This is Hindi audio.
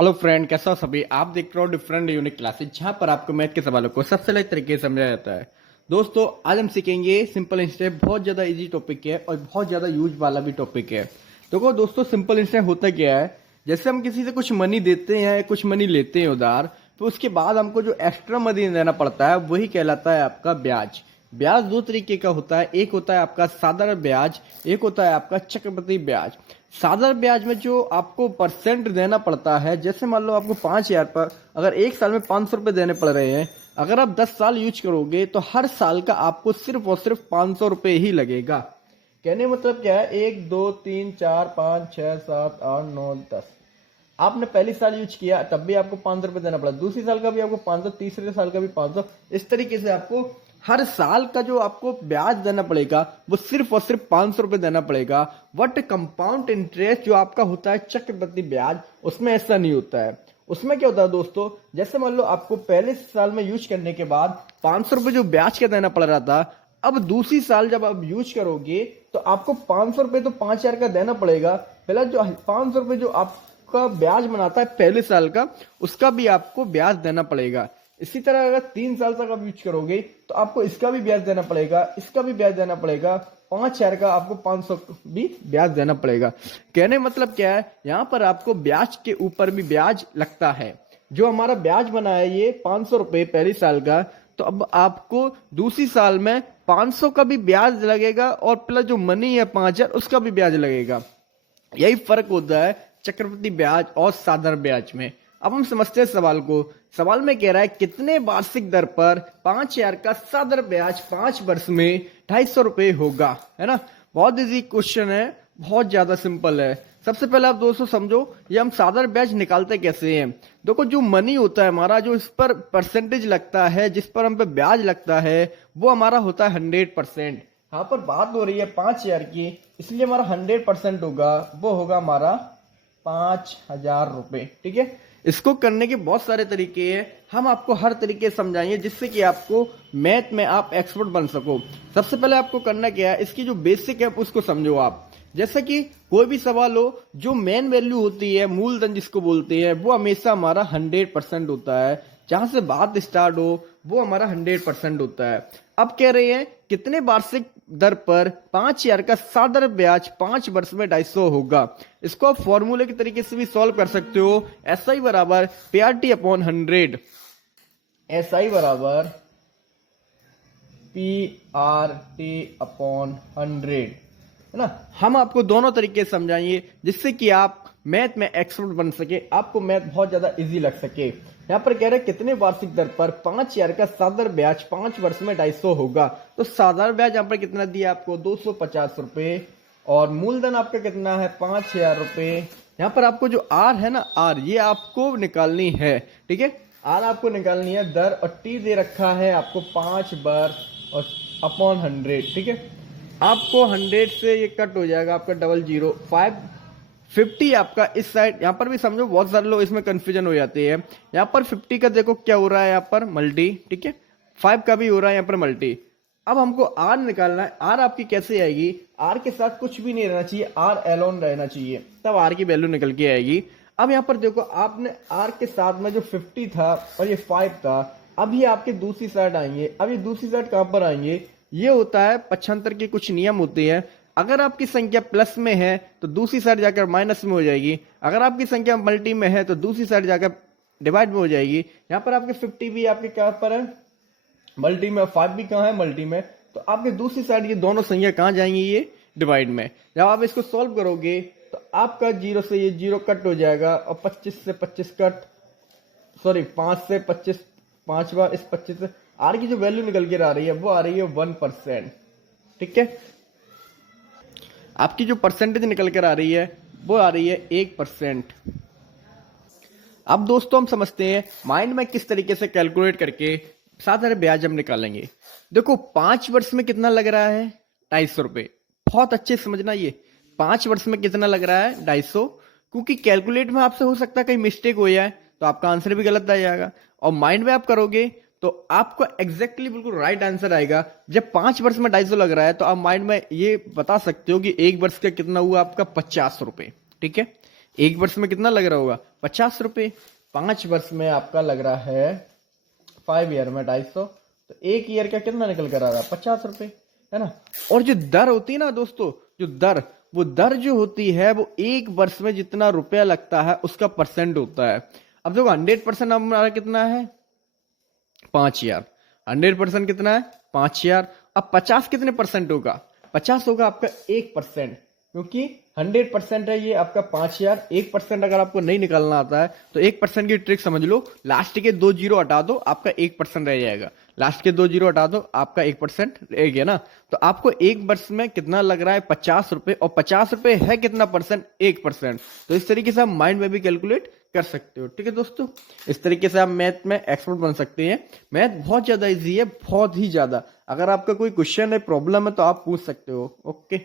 हेलो फ्रेंड, कैसा हो सभी। आप देख रहे हो डिफरेंट यूनिक क्लासेस, जहां पर आपको मैथ के सवालों को सबसे अलग तरीके से समझाया जाता है। दोस्तों, आज हम सीखेंगे सिंपल इंस्टेंट। बहुत ज़्यादा इजी टॉपिक है और बहुत ज़्यादा यूज वाला भी टॉपिक है। देखो दोस्तों, सिंपल इंस्टेंट होता क्या है। जैसे हम किसी से कुछ मनी देते हैं, कुछ मनी लेते हैं उधार, तो उसके बाद हमको जो एक्स्ट्रा मनी देना पड़ता है वही कहलाता है आपका ब्याज। ब्याज दो तरीके का होता है, एक होता है आपका साधारण ब्याज, एक होता है आपका चक्रवृद्धि ब्याज। साधारण ब्याज में जो आपको परसेंट देना पड़ता है, जैसे मान लो आपको 5,000 पर अगर एक साल में 500 रुपये देने पड़ रहे हैं, अगर आप 10 साल यूज करोगे तो हर साल का आपको सिर्फ और सिर्फ 500 रुपये ही लगेगा। कहने मतलब क्या है, 1 2 3 4 5 6 7 8 9 10। आपने पहली साल यूज किया तब भी आपको 500 रुपये देना पड़ा, दूसरी साल का भी आपको 500, तीसरे साल का भी 500। इस तरीके से आपको हर साल का जो आपको ब्याज देना पड़ेगा वो सिर्फ और सिर्फ 500 रुपये देना पड़ेगा। बट कंपाउंड इंटरेस्ट जो आपका होता है चक्रवृद्धि ब्याज, उसमें ऐसा नहीं होता है। उसमें क्या होता है दोस्तों, जैसे मान लो आपको पहले साल में यूज करने के बाद 500 रुपये जो ब्याज का देना पड़ रहा था, अब दूसरी साल जब आप यूज करोगे तो आपको 500 रुपये तो 5,000 का देना पड़ेगा। पहला जो 500 रुपये जो आपका ब्याज बनाता है पहले साल का, उसका भी आपको ब्याज देना पड़ेगा। इसी तरह अगर 3 साल तक आप यूज करोगे तो आपको इसका भी ब्याज देना पड़ेगा, इसका भी ब्याज देना पड़ेगा। 5,000 का आपको 500 भी ब्याज देना पड़ेगा। कहने मतलब क्या है, यहाँ पर आपको ब्याज के ऊपर भी ब्याज लगता है। जो हमारा ब्याज बना है ये 500 रुपये पहली साल का, तो अब आपको दूसरी साल में 500 का भी ब्याज लगेगा और प्लस जो मनी है 5,000 उसका भी ब्याज लगेगा। यही फर्क होता है चक्रवृद्धि ब्याज और साधारण ब्याज में। अब हम समझते हैं सवाल को। सवाल में कह रहा है कितने वार्षिक दर पर 5,000 का साधारण ब्याज 5 वर्ष में 250 रुपये होगा, है ना। बहुत इजी क्वेश्चन है, बहुत ज्यादा सिंपल है। सबसे पहले आप दोस्तों समझो, ये हम साधारण ब्याज निकालते कैसे हैं। देखो, जो मनी होता है हमारा, जो इस पर परसेंटेज लगता है, जिस पर हम पे ब्याज लगता है, वो हमारा होता है 100%। यहाँ पर बात हो रही है 5,000 की, इसलिए हमारा 100% होगा, वो होगा हमारा 5,000 रुपये। ठीक है, इसको करने के बहुत सारे तरीके हैं, हम आपको हर तरीके समझाएंगे जिससे कि आपको मैथ में आप एक्सपर्ट बन सको। सबसे पहले आपको करना क्या है, इसकी जो बेसिक है उसको समझो आप। जैसे कि कोई भी सवाल हो, जो मेन वैल्यू होती है, मूलधन जिसको बोलते हैं, वो हमेशा हमारा 100% होता है। जहां से बात स्टार्ट हो वो हमारा 100% होता है। अब कह रहे हैं कितने वार्षिक दर पर 5,000 का साधारण ब्याज 5 वर्ष में 250 होगा। इसको आप फॉर्मूले के तरीके से भी सॉल्व कर सकते हो। एस आई बराबर PRT अपॉन 100, एस आई बराबर PRT अपॉन 100, है ना। हम आपको दोनों तरीके समझाएंगे जिससे कि आप मैथ में एक्सपर्ट बन सके, आपको मैथ बहुत ज्यादा इजी लग सके। यहाँ पर कह रहे हैं कितने वार्षिक दर पर 5,000 का साधारण ब्याज 5 वर्ष में 250 होगा। तो साधारण ब्याज यहाँ पर कितना दिया आपको, 250 रुपये, और मूलधन आपका कितना है 5,000 रुपये। यहाँ पर आपको जो आर है ना, आर ये आपको निकालनी है। ठीक है, आर आपको निकालनी है दर, और टी दे रखा है आपको 5 बार और अपॉन 100। ठीक है, आपको 100 से ये कट हो जाएगा आपका 00550 आपका इस साइड। यहाँ पर भी समझो, बहुत सारे लोग इसमें कंफ्यूजन हो जाते हैं। यहाँ पर 50 का देखो क्या हो रहा है, यहाँ पर मल्टी। ठीक है, 5 का भी हो रहा है यहाँ पर मल्टी। अब हमको आर निकालना है। आर आपकी कैसे आएगी, आर के साथ कुछ भी नहीं रहना चाहिए, आर एलोन रहना चाहिए, तब आर की वैल्यू निकल के आएगी। अब यहाँ पर देखो, आपने आर के साथ में जो 50 था और ये 5 था, अब ये आपके दूसरी साइड आएंगे। अब ये दूसरी साइड कहां पर आएंगे, ये होता है 75 के कुछ नियम होते हैं। अगर आपकी संख्या प्लस में है तो दूसरी साइड जाकर माइनस में हो जाएगी, अगर आपकी संख्या मल्टी में है तो दूसरी साइड जाकर डिवाइड में हो जाएगी। यहाँ पर आपके 50 भी आपके कहां पर है, मल्टी में, 5 भी कहां है, मल्टी में। तो आपके दूसरी साइड ये दोनों संख्या कहां जाएंगी, ये डिवाइड में। जब आप इसको सॉल्व करोगे तो आपका 0 से ये 0 कट हो जाएगा, और 25 से 25 कट, सॉरी 5 से 25, 5 बार इस 25 से, आर की जो वैल्यू निकल के आ रही है वो आ रही है 1%। ठीक है, आपकी जो परसेंटेज निकल कर आ रही है वो आ रही है 1%। अब दोस्तों हम समझते हैं माइंड में किस तरीके से कैलकुलेट करके साधारण ब्याज हम निकालेंगे। देखो, 5 वर्ष में कितना लग रहा है, 250 रुपये। बहुत अच्छे से समझना, ये 5 वर्ष में कितना लग रहा है, 250। क्योंकि कैलकुलेट में आपसे हो सकता है कहीं मिस्टेक हो जाए तो आपका आंसर भी गलत आ जाएगा, और माइंड में आप करोगे तो आपको एग्जैक्टली बिल्कुल राइट आंसर आएगा। जब 5 वर्ष में 250 लग रहा है तो आप माइंड में ये बता सकते हो कि 1 वर्ष का कितना हुआ आपका 50 रुपए। ठीक है, एक वर्ष में कितना लग रहा होगा? 50 रुपये। 5 वर्ष में आपका लग रहा है 5 ईयर में 250, तो 1 ईयर का कितना निकल कर आ रहा है? 50 रुपये, है ना। और जो दर होती है ना दोस्तों, जो दर, वो दर जो होती है वो 1 वर्ष में जितना रुपया लगता है उसका परसेंट होता है। अब देखो 100% हमारा कितना है? 5 ईयर। 100% कितना है? 5 ईयर। अब 50 कितने परसेंट होगा? 50 होगा आपका 1%, क्योंकि 100% है ये आपका 5 ईयर। 1% अगर आपको नहीं निकालना आता है तो 1% की ट्रिक समझ लो, लास्ट के 2 जीरो हटा दो, आपका 1% रह जाएगा। लास्ट के 2 जीरो हटा दो, आपका 1% रह गया ना। तो आपको 1 वर्ष में कितना लग रहा है? 50 रुपए। और 50 रुपए है कितना परसेंट? 1%। तो इस तरीके से आप माइंड में भी कैलकुलेट कर सकते हो। ठीक है दोस्तों, इस तरीके से आप मैथ में एक्सपर्ट बन सकते हैं। मैथ बहुत ज्यादा इजी है, बहुत ही ज्यादा। अगर आपका कोई क्वेश्चन है, प्रॉब्लम है, तो आप पूछ सकते हो। ओके।